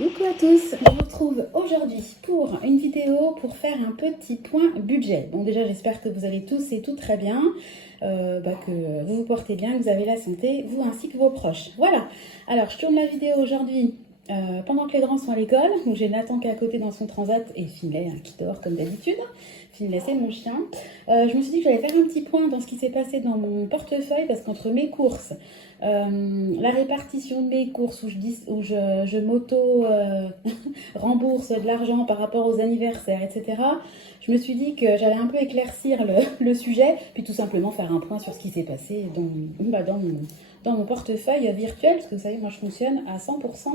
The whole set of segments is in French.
Coucou à tous, je vous retrouve aujourd'hui pour une vidéo pour faire un petit point budget. Bon déjà j'espère que vous allez tous et toutes très bien, que vous vous portez bien, que vous avez la santé, vous ainsi que vos proches. Voilà, alors je tourne la vidéo aujourd'hui pendant que les grands sont à l'école, où j'ai Nathan qui est à côté dans son transat et Finlay qui dort comme d'habitude. Finlay c'est mon chien. Je me suis dit que j'allais faire un petit point dans ce qui s'est passé dans mon portefeuille parce qu'entre mes courses, la répartition de mes courses où je m'auto rembourse de l'argent par rapport aux anniversaires, etc. Je me suis dit que j'allais un peu éclaircir le sujet, puis tout simplement faire un point sur ce qui s'est passé dans mon portefeuille virtuel, parce que vous savez, moi je fonctionne à 100%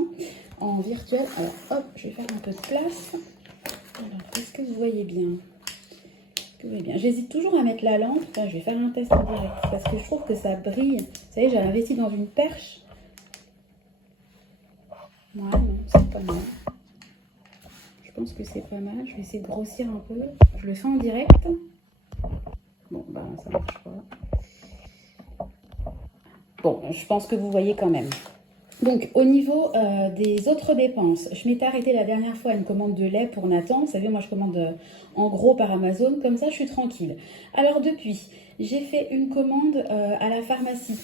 en virtuel. Alors hop, je vais faire un peu de place. Alors, est-ce que vous voyez bien? J'hésite toujours à mettre la lampe. Là, je vais faire un test en direct parce que je trouve que ça brille. Vous savez, j'ai investi dans une perche. Ouais, non, c'est pas mal. Je pense que c'est pas mal. Je vais essayer de grossir un peu. Je le fais en direct. Bon, bah ça marche pas. Bon, je pense que vous voyez quand même. Donc, au niveau des autres dépenses, je m'étais arrêtée la dernière fois à une commande de lait pour Nathan. Vous savez, moi, je commande en gros par Amazon. Comme ça, je suis tranquille. Alors, depuis, j'ai fait une commande à la pharmacie.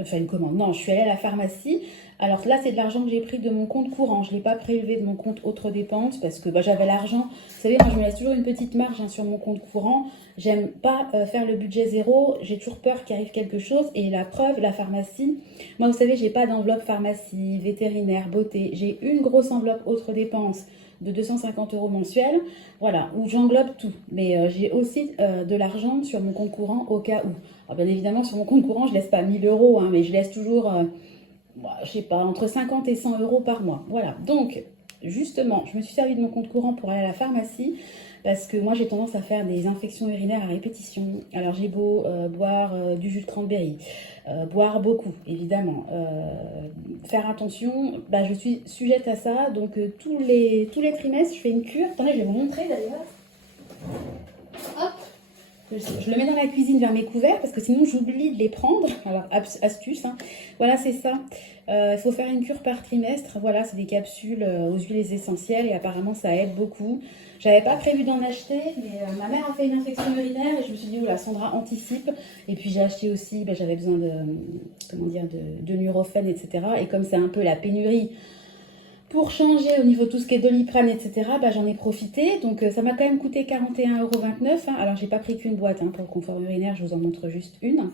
Enfin, une commande. Non, je suis allée à la pharmacie. Alors là, c'est de l'argent que j'ai pris de mon compte courant. Je ne l'ai pas prélevé de mon compte autres dépenses parce que j'avais l'argent. Vous savez, moi, je me laisse toujours une petite marge sur mon compte courant. J'aime pas faire le budget zéro. J'ai toujours peur qu'il arrive quelque chose. Et la preuve, la pharmacie, moi, vous savez, j'ai pas d'enveloppe pharmacie, vétérinaire, beauté. J'ai une grosse enveloppe autres dépenses de 250 € mensuels, voilà, où j'englobe tout. Mais j'ai aussi de l'argent sur mon compte courant au cas où. Alors, bien évidemment, sur mon compte courant, je laisse pas 1000 €, hein, mais je laisse toujours, je sais pas, entre 50 et 100 € par mois. Voilà, donc, justement, je me suis servi de mon compte courant pour aller à la pharmacie, parce que moi, j'ai tendance à faire des infections urinaires à répétition. Alors, j'ai beau boire du jus de cranberry, boire beaucoup, évidemment, faire attention, je suis sujette à ça. Donc, tous les trimestres, je fais une cure. Attendez, je vais vous montrer d'ailleurs. Hop, je le mets dans la cuisine vers mes couverts parce que sinon j'oublie de les prendre. Alors, astuce, hein. Voilà, c'est ça. Il faut faire une cure par trimestre. Voilà, c'est des capsules aux huiles essentielles et apparemment ça aide beaucoup. J'avais pas prévu d'en acheter, mais ma mère a fait une infection urinaire et je me suis dit, oula, Sandra anticipe. Et puis j'ai acheté aussi, j'avais besoin de Nurofen, etc. Et comme c'est un peu la pénurie pour changer au niveau de tout ce qui est Doliprane, etc., j'en ai profité. Donc, ça m'a quand même coûté 41,29 €. Hein. Alors, j'ai pas pris qu'une boîte pour le confort urinaire, je vous en montre juste une.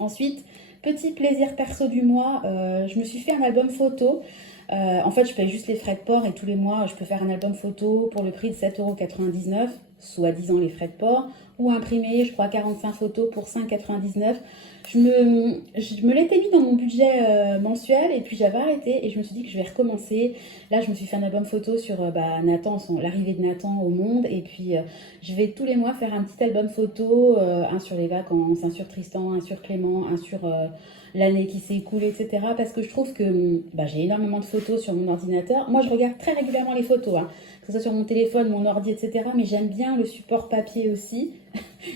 Ensuite, petit plaisir perso du mois, je me suis fait un album photo. En fait, je paye juste les frais de port et tous les mois, je peux faire un album photo pour le prix de 7,99 €, soi-disant les frais de port, ou imprimer, je crois, 45 photos pour 5,99 €. Je me l'étais mis dans mon budget mensuel et puis j'avais arrêté et je me suis dit que je vais recommencer. Là, je me suis fait un album photo sur Nathan, l'arrivée de Nathan au monde, et puis je vais tous les mois faire un petit album photo, un sur les vacances, un sur Tristan, un sur Clément, un sur l'année qui s'est écoulée, etc. Parce que je trouve que j'ai énormément de photos sur mon ordinateur. Moi, je regarde très régulièrement les photos, hein, que ce soit sur mon téléphone, mon ordi, etc. Mais j'aime bien le support papier aussi.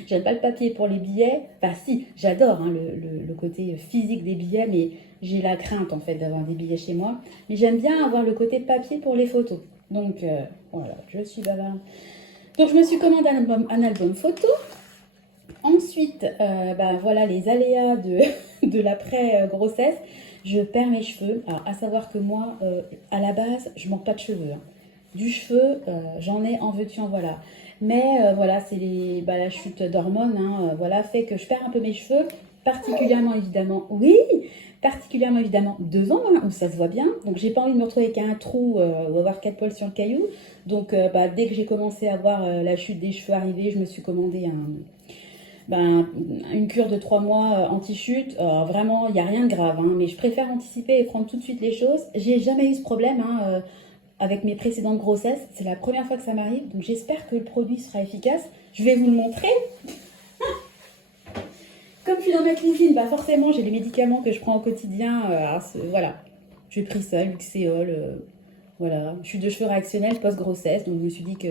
J'aime pas le papier pour les billets. Enfin, si, j'adore le côté physique des billets, mais j'ai la crainte en fait d'avoir des billets chez moi. Mais j'aime bien avoir le côté papier pour les photos. Donc, voilà, je suis bavarde. Donc, je me suis commandé un album photo. Ensuite, voilà les aléas de l'après-grossesse. Je perds mes cheveux. Alors, à savoir que moi, à la base, je manque pas de cheveux. Hein. Du cheveu, j'en ai en veux-tu, en voilà. Mais voilà, c'est la chute d'hormones, hein, voilà, fait que je perds un peu mes cheveux, particulièrement évidemment, devant, hein, où ça se voit bien. Donc j'ai pas envie de me retrouver avec un trou ou avoir 4 poils sur le caillou. Donc dès que j'ai commencé à voir la chute des cheveux arriver, je me suis commandé une cure de 3 mois anti-chute. Vraiment, il n'y a rien de grave, hein, mais je préfère anticiper et prendre tout de suite les choses. J'ai jamais eu ce problème, hein, avec mes précédentes grossesses. C'est la première fois que ça m'arrive, donc j'espère que le produit sera efficace. Je vais vous le montrer. Comme je suis dans ma cuisine, forcément j'ai les médicaments que je prends au quotidien. Voilà, j'ai pris ça, Luxéol. Voilà, chute de cheveux réactionnelle post-grossesse, donc je me suis dit que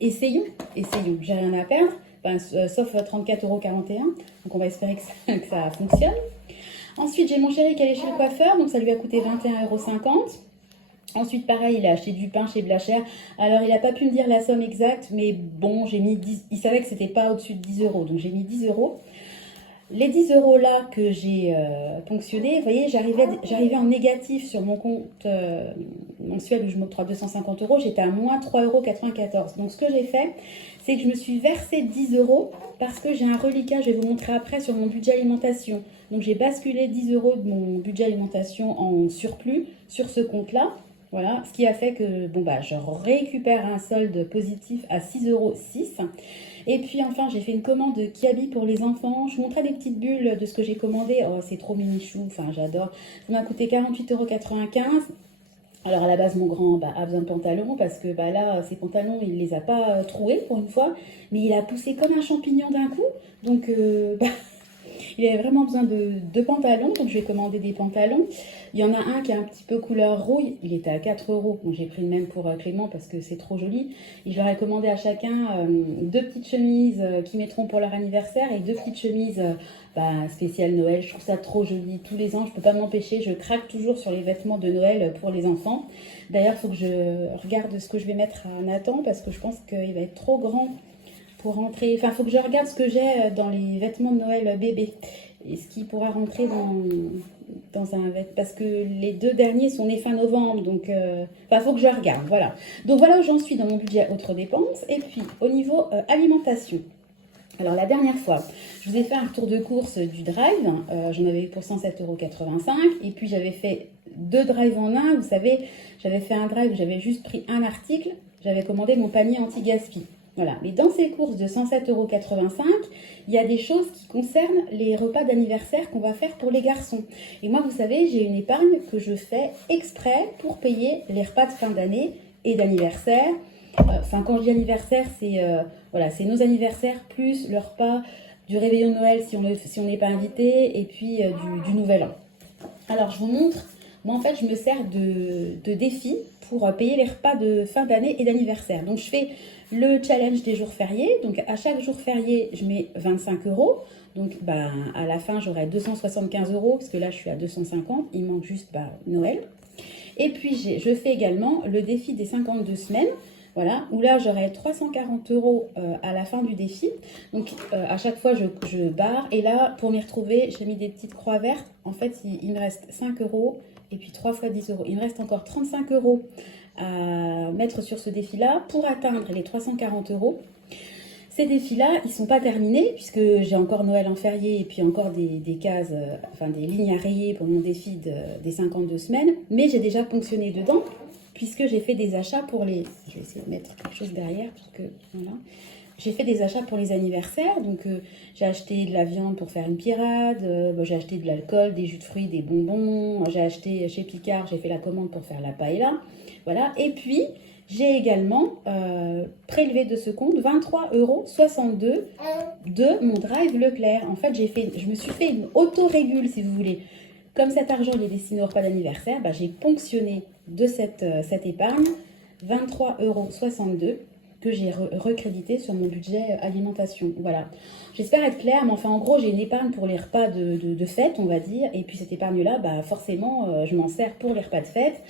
essayons, j'ai rien à perdre, sauf 34,41 €, donc on va espérer que ça fonctionne. Ensuite, j'ai mon chéri qui est allé chez le coiffeur, donc ça lui a coûté 21,50 €. Ensuite, pareil, il a acheté du pain chez Blacher. Alors, il n'a pas pu me dire la somme exacte, mais bon, j'ai mis 10, il savait que c'était pas au-dessus de 10 euros, donc j'ai mis 10 euros. Les 10 euros là que j'ai ponctionnés, vous voyez, j'arrivais en négatif sur mon compte mensuel où je m'octroie 250 euros, j'étais à moins 3,94 €. Donc ce que j'ai fait, c'est que je me suis versé 10 euros parce que j'ai un reliquat, je vais vous montrer après, sur mon budget alimentation. Donc j'ai basculé 10 euros de mon budget alimentation en surplus sur ce compte-là. Voilà, ce qui a fait que bon bah, je récupère un solde positif à 6,06 euros. Et puis enfin, j'ai fait une commande de Kiabi pour les enfants. Je vous montrais des petites bulles de ce que j'ai commandé. Oh, c'est trop mini-chou, enfin j'adore. Ça m'a coûté 48,95 €. Alors à la base, mon grand a besoin de pantalons parce que bah, là, ses pantalons, il ne les a pas troués pour une fois. Mais il a poussé comme un champignon d'un coup. Donc bah, il avait vraiment besoin de pantalons, donc je vais commander des pantalons. Il y en a un qui est un petit peu couleur rouille, il était à 4 euros. Donc j'ai pris le même pour Clément parce que c'est trop joli. Et je leur ai commandé à chacun deux petites chemises qu'ils mettront pour leur anniversaire et deux petites chemises spéciales Noël. Je trouve ça trop joli. Tous les ans, je ne peux pas m'empêcher, je craque toujours sur les vêtements de Noël pour les enfants. D'ailleurs, il faut que je regarde ce que je vais mettre à Nathan parce que je pense qu'il va être trop grand pour rentrer. Enfin, il faut que je regarde ce que j'ai dans les vêtements de Noël bébé. Et ce qui pourra rentrer dans un vêtement. Parce que les deux derniers sont nés fin novembre. Donc, il faut que je regarde. Voilà. Donc, voilà où j'en suis dans mon budget autres dépenses. Et puis, au niveau alimentation. Alors, la dernière fois, je vous ai fait un retour de course du drive. J'en avais eu pour 107,85 €. Et puis, j'avais fait deux drives en un. Vous savez, j'avais fait un drive où j'avais juste pris un article. J'avais commandé mon panier anti-gaspi. Voilà, mais dans ces courses de 107,85 €, il y a des choses qui concernent les repas d'anniversaire qu'on va faire pour les garçons. Et moi, vous savez, j'ai une épargne que je fais exprès pour payer les repas de fin d'année et d'anniversaire. Enfin, quand je dis anniversaire, c'est nos anniversaires plus le repas du réveillon de Noël si on n'est pas invité et puis du Nouvel An. Alors, je vous montre. Moi, en fait, je me sers de défi pour payer les repas de fin d'année et d'anniversaire. Donc, je fais le challenge des jours fériés. Donc, à chaque jour férié, je mets 25 €. Donc, à la fin, j'aurai 275 € parce que là, je suis à 250. Il manque juste Noël. Et puis, je fais également le défi des 52 semaines. Voilà, où là, j'aurai 340 € à la fin du défi. Donc, à chaque fois, je barre. Et là, pour m'y retrouver, j'ai mis des petites croix vertes. En fait, il me reste 5 € et puis 3 fois 10 €. Il me reste encore 35 € à mettre sur ce défi-là pour atteindre les 340 €. Ces défis-là, ils ne sont pas terminés puisque j'ai encore Noël en férié et puis encore des cases, des lignes à rayer pour mon défi des 52 semaines. Mais j'ai déjà ponctionné dedans puisque j'ai fait des achats pour les... Je vais essayer de mettre quelque chose derrière parce que voilà. J'ai fait des achats pour les anniversaires, donc j'ai acheté de la viande pour faire une pirade, j'ai acheté de l'alcool, des jus de fruits, des bonbons, j'ai acheté chez Picard, j'ai fait la commande pour faire la paella, voilà. Et puis, j'ai également prélevé de ce compte 23,62 € de mon drive Leclerc. En fait, je me suis fait une auto-régule, si vous voulez. Comme cet argent il est destiné au repas d'anniversaire, j'ai ponctionné de cette épargne 23,62 € que j'ai recrédité sur mon budget alimentation. Voilà. J'espère être claire, mais enfin, en gros, j'ai une épargne pour les repas de fête, on va dire. Et puis, cette épargne-là, forcément, je m'en sers pour les repas de fête.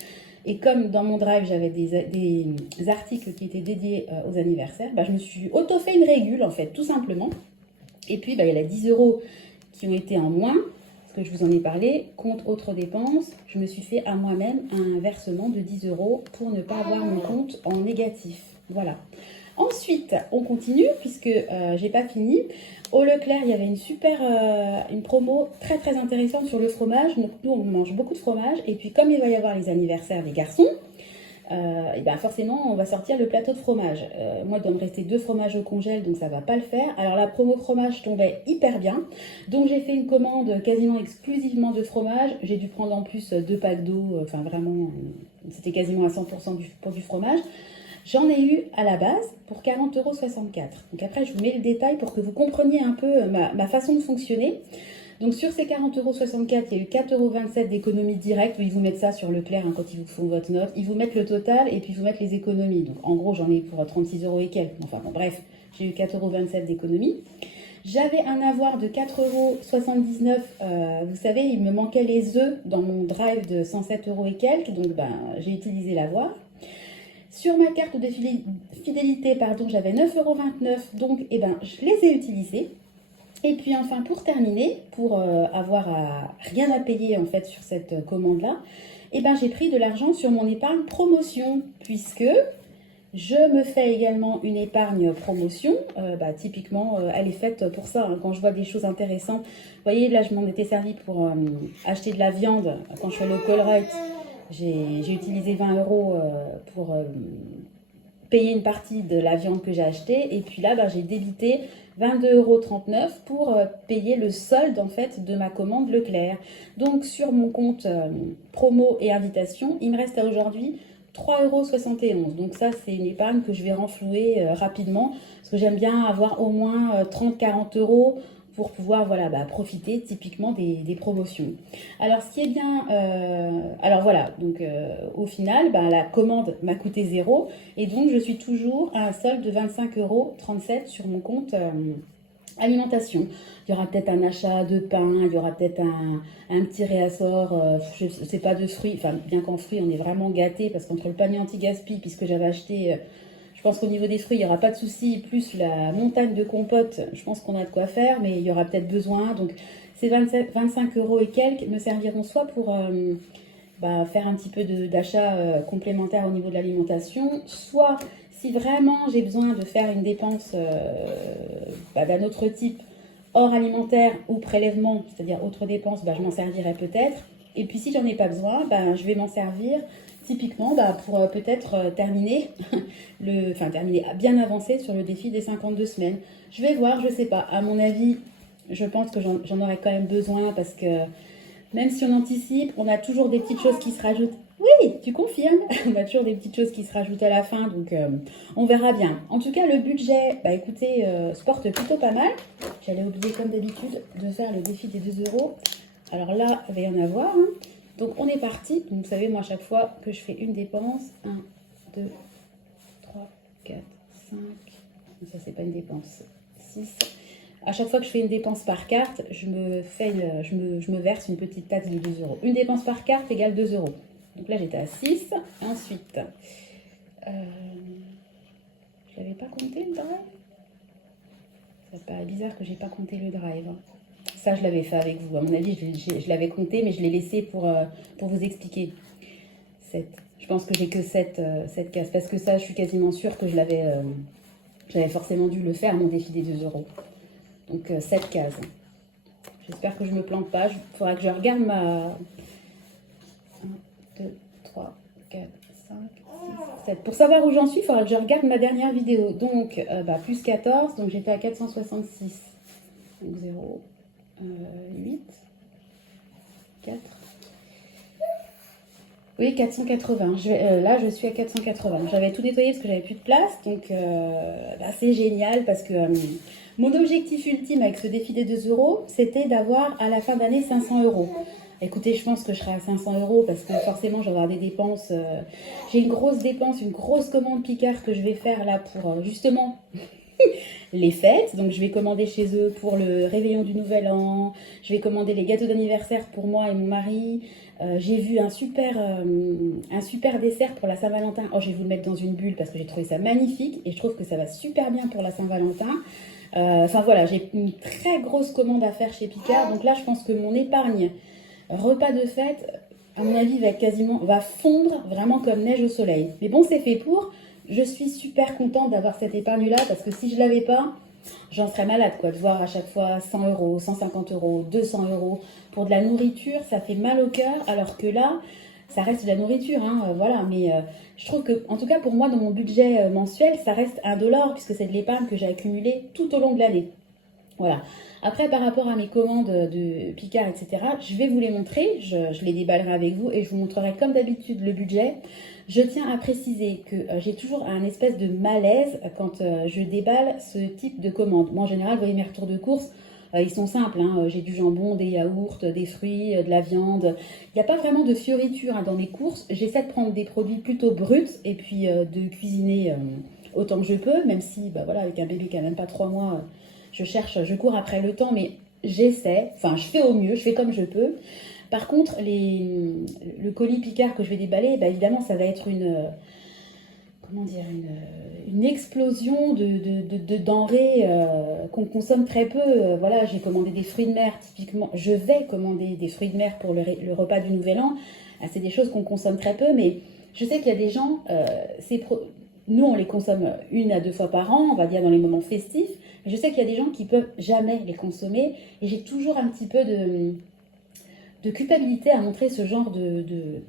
Et comme dans mon drive, j'avais des articles qui étaient dédiés aux anniversaires, je me suis auto-fait une régule, en fait, tout simplement. Et puis, il y a les 10 € qui ont été en moins, parce que je vous en ai parlé, compte autres dépenses. Je me suis fait à moi-même un versement de 10 € pour ne pas avoir mon compte en négatif. Voilà. Ensuite, on continue puisque j'ai pas fini. Au Leclerc, il y avait une promo très très intéressante sur le fromage. Donc, nous, on mange beaucoup de fromage. Et puis, comme il va y avoir les anniversaires des garçons, forcément, on va sortir le plateau de fromage. Moi, il doit me rester 2 fromages au congèle, donc ça va pas le faire. Alors, la promo fromage tombait hyper bien. Donc, j'ai fait une commande quasiment exclusivement de fromage. J'ai dû prendre en plus 2 packs d'eau. Vraiment, c'était quasiment à 100% pour du fromage. J'en ai eu à la base pour 40,64 €. Donc après, je vous mets le détail pour que vous compreniez un peu ma façon de fonctionner. Donc sur ces 40,64 €, il y a eu 4,27 € d'économie directe. Ils vous mettent ça sur Leclerc quand ils vous font votre note. Ils vous mettent le total et puis ils vous mettent les économies. Donc en gros, j'en ai pour 36 € et quelques. Enfin bon, bref, j'ai eu 4,27 € d'économie. J'avais un avoir de 4,79 €. Vous savez, il me manquait les œufs dans mon drive de 107 € et quelques, donc ben, j'ai utilisé l'avoir. Sur ma carte de fidélité, pardon, j'avais 9,29 €, donc eh ben, je les ai utilisés. Et puis enfin, pour terminer, pour avoir rien à payer en fait sur cette commande-là, eh ben, j'ai pris de l'argent sur mon épargne promotion, puisque je me fais également une épargne promotion. Typiquement, elle est faite pour ça, hein. Quand je vois des choses intéressantes, vous voyez, là, je m'en étais servi pour acheter de la viande. Quand je fais le Colruyt, j'ai utilisé 20 € pour payer une partie de la viande que j'ai achetée. Et puis là, j'ai débité 22,39 € pour payer le solde en fait de ma commande Leclerc. Donc sur mon compte promo et invitation, il me reste à aujourd'hui 3,71 €. Donc ça, c'est une épargne que je vais renflouer rapidement, parce que j'aime bien avoir au moins 30-40 € pour pouvoir voilà, profiter typiquement des promotions. Alors ce qui est bien, alors voilà, donc au final, la commande m'a coûté 0, et donc je suis toujours à un solde de 25,37 € sur mon compte alimentation. Il y aura peut-être un achat de pain, il y aura peut-être un petit réassort, je ne sais pas, de fruits. Enfin, bien qu'en fruits, on est vraiment gâté, parce qu'entre le panier anti-gaspi, puisque j'avais aché, je pense qu'au niveau des fruits, il n'y aura pas de souci, plus la montagne de compote, je pense qu'on a de quoi faire, mais il y aura peut-être besoin. Donc, ces 25 € et quelques me serviront soit pour faire un petit peu d'achat complémentaire au niveau de l'alimentation, soit si vraiment j'ai besoin de faire une dépense d'un autre type, hors alimentaire ou prélèvement, c'est-à-dire autre dépense, je m'en servirai peut-être. Et puis si j'en ai pas besoin, je vais m'en servir typiquement pour peut-être terminer, terminer bien avancé sur le défi des 52 semaines. Je vais voir, je sais pas. À mon avis, je pense que j'en aurai quand même besoin, parce que même si on anticipe, on a toujours des petites choses qui se rajoutent. Oui, tu confirmes. On a toujours des petites choses qui se rajoutent à la fin, donc on verra bien. En tout cas, le budget, écoutez, se porte plutôt pas mal. J'allais oublier comme d'habitude de faire le défi des 2 €. Alors là, il va y en avoir, hein. Donc on est parti. Vous savez, moi, à chaque fois que je fais une dépense, 1, 2, 3, 4, 5, ça c'est pas une dépense, 6. À chaque fois que je fais une dépense par carte, je me verse une petite taxe de 2 €. Une dépense par carte égale 2 €. Donc là, j'étais à 6. Ensuite, je l'avais pas compté le drive. Ça paraît bizarre que j'ai pas compté le drive, hein. Ça, je l'avais fait avec vous. À mon avis, je l'avais compté, mais je l'ai laissé pour vous expliquer. 7. Je pense que j'ai que 7 cases. Parce que ça, je suis quasiment sûre que j'avais forcément dû le faire, mon défi des 2 €. Donc 7 cases. J'espère que je ne me plante pas. Il faudra que je regarde ma... 1, 2, 3, 4, 5, 6, 7. Pour savoir où j'en suis, il faudra que je regarde ma dernière vidéo. Donc plus 14, donc j'étais à 466. Donc 0, 8, 4. Oui, 480. Là, je suis à 480. J'avais tout nettoyé parce que j'avais plus de place. Donc, c'est génial, parce que mon objectif ultime avec ce défi des 2 €, c'était d'avoir à la fin d'année 500 €. Écoutez, je pense que je serai à 500 € parce que forcément, je vais avoir des dépenses. J'ai une grosse dépense, une grosse commande Picard que je vais faire là pour justement les fêtes. Donc, je vais commander chez eux pour le réveillon du Nouvel An. Je vais commander les gâteaux d'anniversaire pour moi et mon mari. J'ai vu un super dessert pour la Saint-Valentin. Oh, je vais vous le mettre dans une bulle parce que j'ai trouvé ça magnifique et je trouve que ça va super bien pour la Saint-Valentin. Enfin voilà, j'ai une très grosse commande à faire chez Picard. Donc là, je pense que mon épargne repas de fête, à mon avis, va fondre vraiment comme neige au soleil. Mais bon, c'est fait pour. Je suis super contente d'avoir cette épargne-là, parce que si je ne l'avais pas, j'en serais malade, quoi, de voir à chaque fois 100 €, 150 €, 200 € pour de la nourriture. Ça fait mal au cœur, alors que là, ça reste de la nourriture, hein, voilà. Mais je trouve que, en tout cas pour moi, dans mon budget mensuel, ça reste 1 $, puisque c'est de l'épargne que j'ai accumulée tout au long de l'année. Voilà. Après, par rapport à mes commandes de Picard, etc., je vais vous les montrer. Je les déballerai avec vous et je vous montrerai comme d'habitude le budget. Je tiens à préciser que j'ai toujours un espèce de malaise quand je déballe ce type de commande. Moi, en général, vous voyez mes retours de courses, ils sont simples, hein. J'ai du jambon, des yaourts, des fruits, de la viande. Il n'y a pas vraiment de fioritures, hein, dans mes courses. J'essaie de prendre des produits plutôt bruts et puis de cuisiner autant que je peux, même si, voilà, avec un bébé qui n'a même pas 3 mois... je je cherche, je cours après le temps, mais j'essaie, enfin je fais au mieux, je fais comme je peux. Par contre, le colis Picard que je vais déballer, bah, évidemment, ça va être comment dire, une explosion de denrées qu'on consomme très peu. Voilà, j'ai commandé des fruits de mer, typiquement. Je vais commander des fruits de mer pour le repas du Nouvel An. Ah, c'est des choses qu'on consomme très peu, mais je sais qu'il y a des gens, nous on les consomme 1 à 2 fois par an, on va dire dans les moments festifs. Mais je sais qu'il y a des gens qui peuvent jamais les consommer, et j'ai toujours un petit peu de culpabilité à montrer ce genre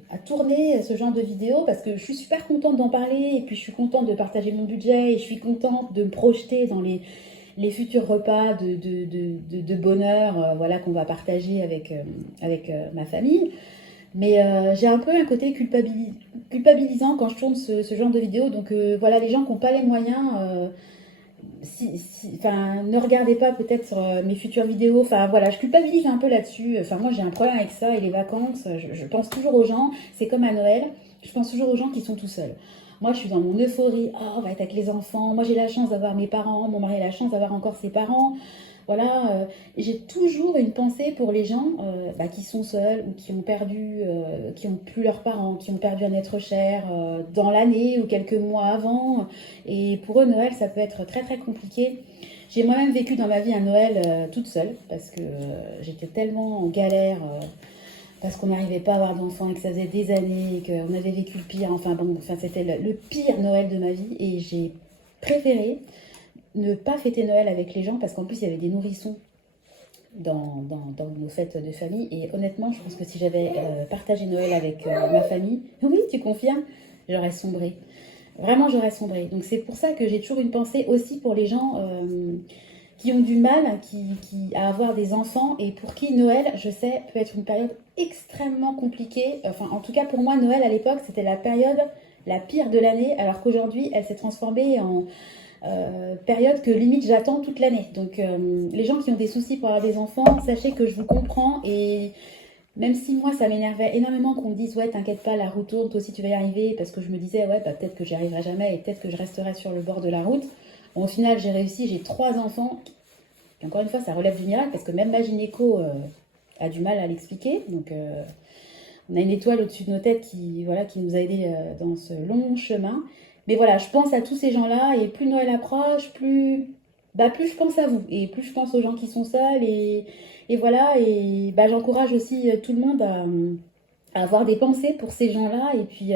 à tourner ce genre de vidéos, parce que je suis super contente d'en parler, et puis je suis contente de partager mon budget, et je suis contente de me projeter dans les futurs repas de bonheur, voilà, qu'on va partager avec ma famille. Mais j'ai un peu un côté culpabilisant quand je tourne ce genre de vidéos. Donc voilà, les gens qui n'ont pas les moyens, enfin, ne regardez pas peut-être sur mes futures vidéos. Enfin voilà, je culpabilise un peu là-dessus. Enfin moi j'ai un problème avec ça, et les vacances, je pense toujours aux gens. C'est comme à Noël, je pense toujours aux gens qui sont tout seuls. Moi je suis dans mon euphorie, oh, on va être avec les enfants. Moi j'ai la chance d'avoir mes parents, mon mari a la chance d'avoir encore ses parents. Voilà, j'ai toujours une pensée pour les gens bah, qui sont seuls, ou qui ont perdu, qui ont plus leurs parents, qui ont perdu un être cher dans l'année ou quelques mois avant. Et pour eux, Noël, ça peut être très très compliqué. J'ai moi-même vécu dans ma vie un Noël toute seule, parce que j'étais tellement en galère, parce qu'on n'arrivait pas à avoir d'enfants, et que ça faisait des années, et qu'on avait vécu le pire. Enfin bon, enfin, c'était le pire Noël de ma vie, et j'ai préféré ne pas fêter Noël avec les gens, parce qu'en plus il y avait des nourrissons dans nos fêtes de famille, et honnêtement je pense que si j'avais partagé Noël avec ma famille, oui tu confirmes, j'aurais sombré, vraiment j'aurais sombré. Donc c'est pour ça que j'ai toujours une pensée aussi pour les gens qui ont du mal à avoir des enfants, et pour qui Noël, je sais, peut être une période extrêmement compliquée. Enfin en tout cas pour moi, Noël à l'époque c'était la période la pire de l'année, alors qu'aujourd'hui elle s'est transformée en période que limite j'attends toute l'année. Donc les gens qui ont des soucis pour avoir des enfants, sachez que je vous comprends, et même si moi ça m'énervait énormément qu'on me dise ouais t'inquiète pas, la route tourne, toi aussi tu vas y arriver, parce que je me disais ouais bah, peut-être que j'y arriverai jamais, et peut-être que je resterai sur le bord de la route. Bon, au final j'ai réussi, j'ai 3 enfants, et encore une fois ça relève du miracle, parce que même ma gynéco a du mal à l'expliquer. Donc on a une étoile au-dessus de nos têtes voilà, qui nous a aidés dans ce long chemin. Mais voilà, je pense à tous ces gens-là, et plus Noël approche, plus je pense à vous, et plus je pense aux gens qui sont seuls, et voilà, et bah, j'encourage aussi tout le monde à avoir des pensées pour ces gens-là. Et puis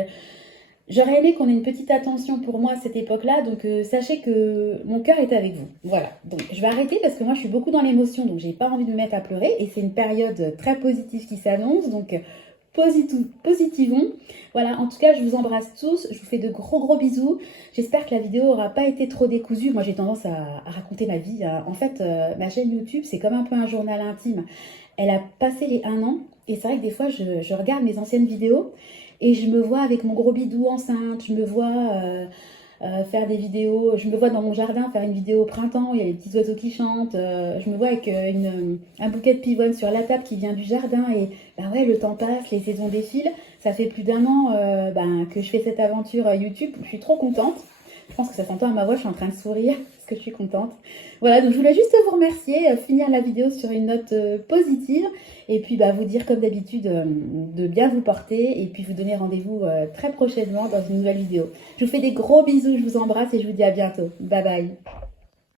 j'aurais aimé qu'on ait une petite attention pour moi à cette époque-là, donc sachez que mon cœur est avec vous. Voilà, donc je vais arrêter, parce que moi je suis beaucoup dans l'émotion, donc j'ai pas envie de me mettre à pleurer, et c'est une période très positive qui s'annonce, donc positivons. Voilà, en tout cas je vous embrasse tous, je vous fais de gros gros bisous. J'espère que la vidéo aura pas été trop décousue. Moi j'ai tendance à raconter ma vie, hein. En fait ma chaîne YouTube c'est comme un peu un journal intime. Elle a passé les 1 an, et c'est vrai que des fois je regarde mes anciennes vidéos, et je me vois avec mon gros bidou enceinte, je me vois faire des vidéos, je me vois dans mon jardin faire une vidéo au printemps, il y a les petits oiseaux qui chantent, je me vois avec un bouquet de pivoine sur la table qui vient du jardin, et ben ouais, le temps passe, les saisons défilent, ça fait plus d'1 an que je fais cette aventure YouTube, je suis trop contente. Je pense que ça s'entend à ma voix, je suis en train de sourire parce que je suis contente. Voilà, donc je voulais juste vous remercier, finir la vidéo sur une note positive, et puis bah, vous dire comme d'habitude de bien vous porter, et puis vous donner rendez-vous très prochainement dans une nouvelle vidéo. Je vous fais des gros bisous, je vous embrasse, et je vous dis à bientôt. Bye bye.